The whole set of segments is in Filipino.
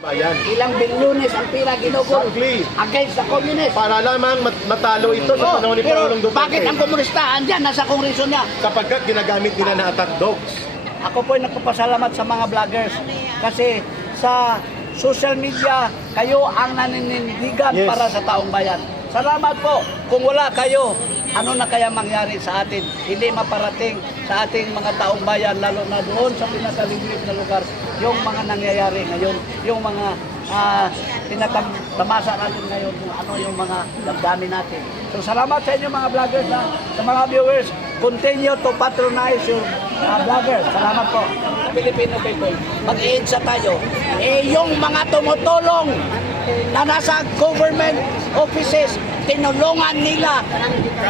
Bayan. Ilang bilyones ang pira ginugol Exactly. against the communist. Para lamang matalo ito sa panahon ni Pero Pangulong Duterte. bakit ang komunista andyan nasa kongreso niya? Kapagkat ginagamit nila na attack dogs. Ako po ay nagpapasalamat sa mga vloggers kasi sa social media kayo ang naninindigan Yes. para sa taong bayan. Salamat po. Kung wala kayo, ano na kaya mangyari sa atin? Hindi maparating sa ating mga taong bayan, lalo na doon sa pinakaliblib na lugar, yung mga nangyayari ngayon, yung mga tinatamasa natin ngayon, kung ano yung mga damdamin natin. So salamat sa inyo mga vloggers, sa mga viewers. Continue to patronize your vloggers. Salamat po. Filipino people, mag-iinsa tayo. Yung mga tumutulong na nasa government offices, tinulungan nila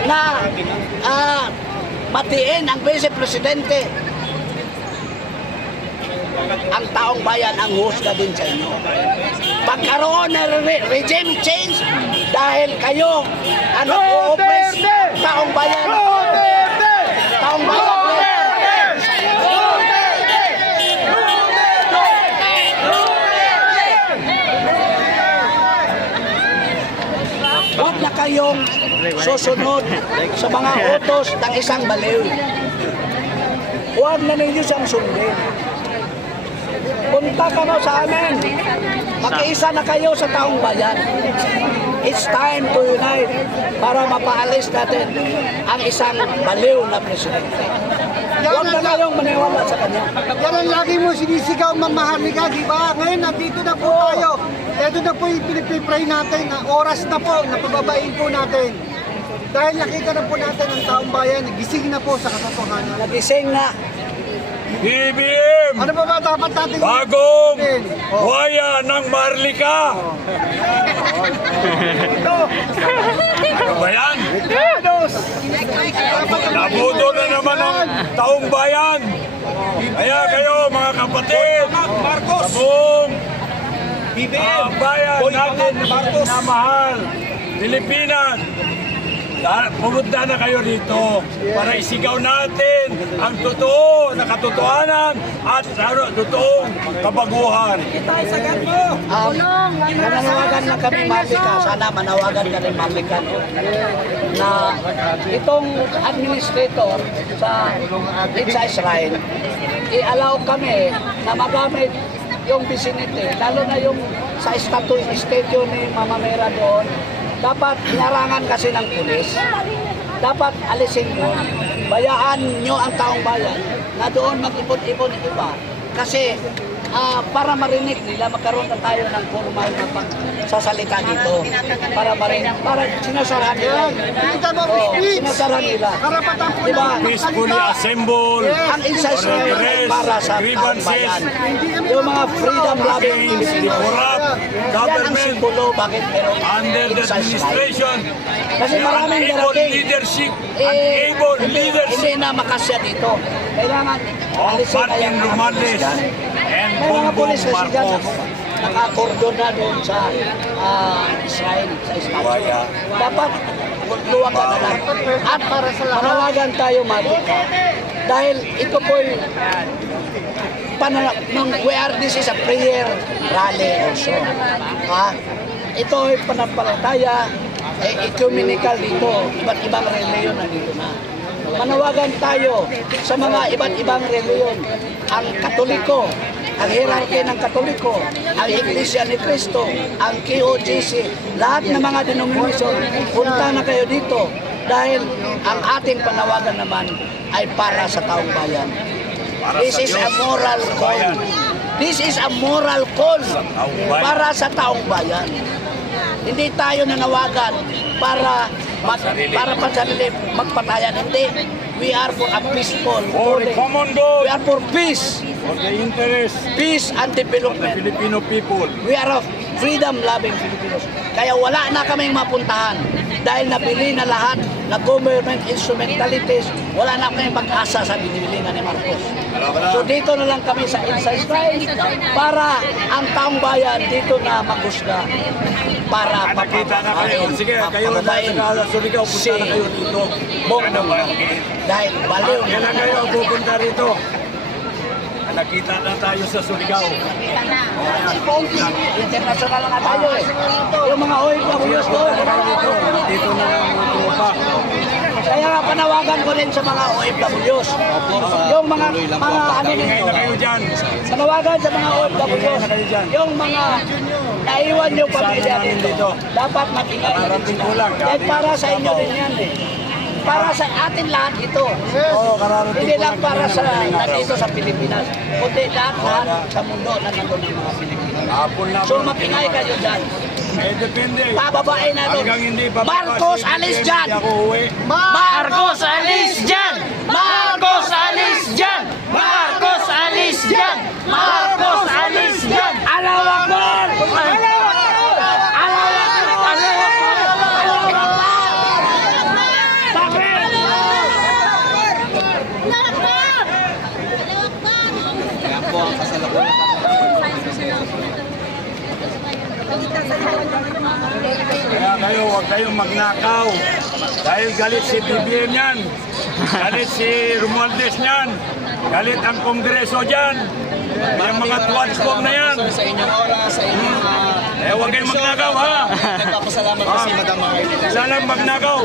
na matiin ang Vice Presidente. Ang taong bayan ang husga din sa inyo. Pagkaroon ng regime change dahil kayo nag-o-oppress taong bayan. Taong bayan. Huwag na kayong susunod sa mga utos ng isang baliw. Huwag na ninyo siyang sundin. Punta ka na sa amin. Makiisa na kayo sa taong bayan. It's time to unite para mapaalis natin ang isang baliw na presidente. Huwag na kayong maniwala sa kanya. Yan ang lagi mo sinisigaw, mamahalika, di ba? Ngayon, nandito na po tayo. Ito na po yung pinipipray natin, na oras na po, na pababain po natin. Dahil nakita na po natin ang taong bayan, gising na po sa katotohanan. Nagising na. BBM! Ano pa ba dapat natin Bagong gawin? waya ng Marlica! Ano ba yan? Nabuto na naman ang taong bayan! Kaya kayo mga kapatid, sa buong bayan natin na mahal, Pilipinas, pumunta na kayo dito para isigaw natin ang totoo na katotohanan at totoong kabaguhan. Manawagan na kami, Marlica. Sana manawagan ka rin, Marlica, na itong administrator sa Israel, i-allow kami na magamit yung vicinity, lalo na yung sa statue ni Mama Mera doon. Dapat inarangan kasi ng pulis. Dapat alisin nyo. Bayaan nyo ang taong bayan na doon mag-ipon-ipon iba. Kasi para marinig nila, magkaroon na tayo ng formal na pagsasalita dito. Para marinig, para sinasarahan nila. Sinasarahan nila. Diba? Peacefully assemble Ang insasyon ay para sa taong bayan. Yung mga freedom-loving against the corrupt yan ang government simbolo bakit meron under the insasyon. administration Kasi maraming unable darating. leadership, unable leadership Hindi na makasya dito. Kailangan of alisin na Martin yung mga Romualdez pulis dyan. and May mga Bongbong pulis kasi dyan Marcos. nakakordon na doon sa Israel, sa statue. Dapat luwagan na lang. At manawagan tayo, Marlica. Dahil ito po'y this is a prayer rally also. Ito ay panampalataya, ecumenical dito, iba't ibang reliyon na dito na. Manawagan tayo sa mga iba't ibang reliyon. Ang Katoliko, ang hierarchy ng Katoliko, ang Iglesia ni Cristo, ang KOGC, lahat ng mga denominasyon, punta na kayo dito dahil ang ating panawagan naman ay para sa taong bayan. This is a moral call. This is a moral call para sa taong bayan. Hindi tayo nanawagan para pansarili magpatayan. Hindi. We are for a peaceful. For the common good, We are for peace. for the interest Peace and of the development. Filipino people. We are a freedom-loving Filipinos. Kaya wala na kaming mapuntahan dahil nabili na lahat na government instrumentalities. Wala na kaming pag-asa sa binibilingan ni Marcos. So dito na lang kami sa Israel para ang taong bayan dito na maghusga. Para Nakita na kayo. Sige, kayo na sa Surigao, punta na kayo dito. Bongbong. Dahil baliw. Kailan kayo pupunta rito? nakita na tayo sa Surigao. International nga tayo eh. Yung mga OFWs doon. Dito na lang ang tropa. Kaya nga panawagan ko rin sa mga OFWs. Yung mga ano Ingay nito. na kayo dyan. Panawagan sa mga OFWs. Yung mga naiwan yung pamilya namin dito. dito. Dapat matingay. Parating ko lang. Dahil para sa inyo din yan eh. Para sa atin lahat ito. Oo, kararating Hindi ko lang para sa ngayong araw. dito sa Pilipinas. Kundi lahat sa mundo na nandun ng mga Pilipinas. Hapon lang. So matingay kayo dyan. Eh, depende. Pababain na doon. Hanggang hindi pa Marcos, alis dyan! Hindi ako uwi. Marcos, alis dyan! Marcos, alis dyan! Marcos, alis dyan! Marcos, alis dyan! Allahu Akbar! Allahu Akbar! Allahu Akbar! Allahu Akbar! Bakit? Kaya kayo, huwag kayong magnakaw. Dahil galit si BBM yan. Galit si Romualdez yan. Galit ang Kongreso dyan. Yung mga tuwadsbong na yan. Sa inyong oras, sa inyong Huwag kayong magnakaw, ha? nagpapasalamat kasi Madam Martin. Wala lang magnakaw.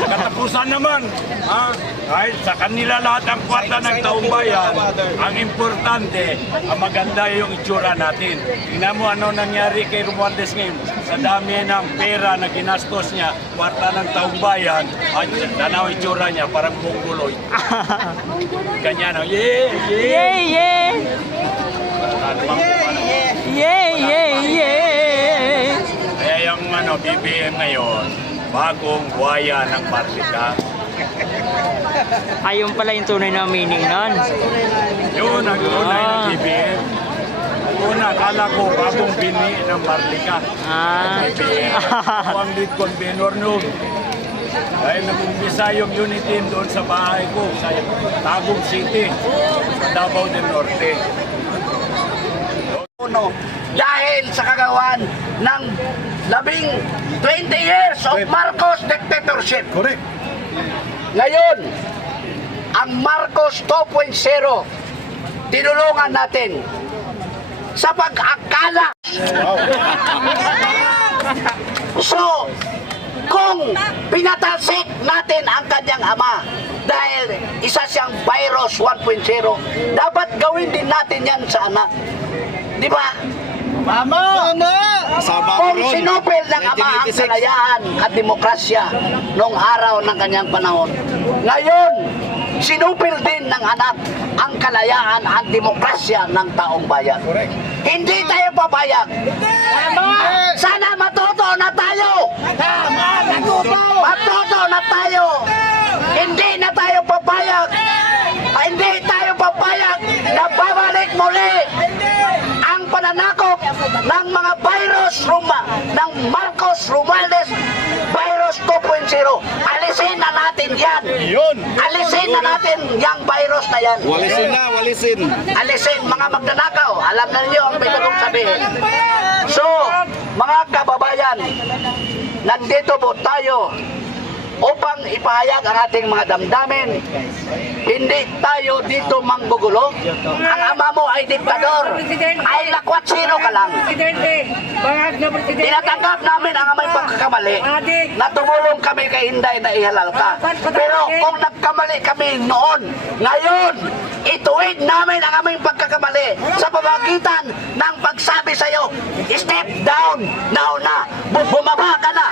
Katapusan naman. Ha? Kahit sa kanila lahat ang kwarta ng taong bayan, ang importante, ang maganda yung itsura natin. Tingnan mo ano nangyari kay Romualdez ngayon. Sa dami ng pera na ginastos niya, kwarta ng taong bayan, at tanaw itsura niya, parang mongoloid. Ganyan, no? Yeah, yeah. Yay, yay! Ano bang ano? Yay, yay, yay! Kaya yung BBM ngayon, bagong buhaya ng Marlika. Ayun pala yung tunay na meaning nun. Yun ang tunay ng BBM. Una, akala ko bagong bini ng Marlika. BBM. Ako ang lead convener nun. Dahil nag-umpisa yung unit team doon sa bahay ko, sa Tagum City, sa Davao del Norte. Dahil sa kagawan ng 20 years of Marcos dictatorship. Correct. Ngayon, ang Marcos 2.0, tinulungan natin sa pag-akala. So, kung pinatalsik natin ang kanyang ama dahil isa siyang virus 1.0, dapat gawin din natin yan sa anak. Di ba? Kung sinupil ng ama ang kalayaan at demokrasya noong araw ng kanyang panahon, ngayon, sinupil din ng anak ang kalayaan at demokrasya ng taong bayan. Hindi tayo papayag. Sana matuto na tayo. Matuto na tayo. Hindi na tayo papayag. Hindi tayo papayag na babalik muli ang pananakop ng mga virus ng Marcos Romualdez virus 2.0. Alisin na natin yan. Yun. Alisin na natin yung virus na yan. Walisin na, walisin. Alisin, mga magnanakaw. Alam na niyo ang pwede kong sabihin. So, mga kababayan, nandito po tayo upang ipahayag ang ating mga damdamin. Hindi tayo dito manggugulo. Ang ama mo ay diktador. Ay lakwat sino ka lang. Tinatanggap namin ang aming pagkakamali na tumulong kami kay Inday na ihalal ka. Pero kung nagkamali kami noon, ngayon, ituwid namin ang aming pagkakamali sa pamagitan ng pagsabi sa iyo, step down, now na, bumaba ka na.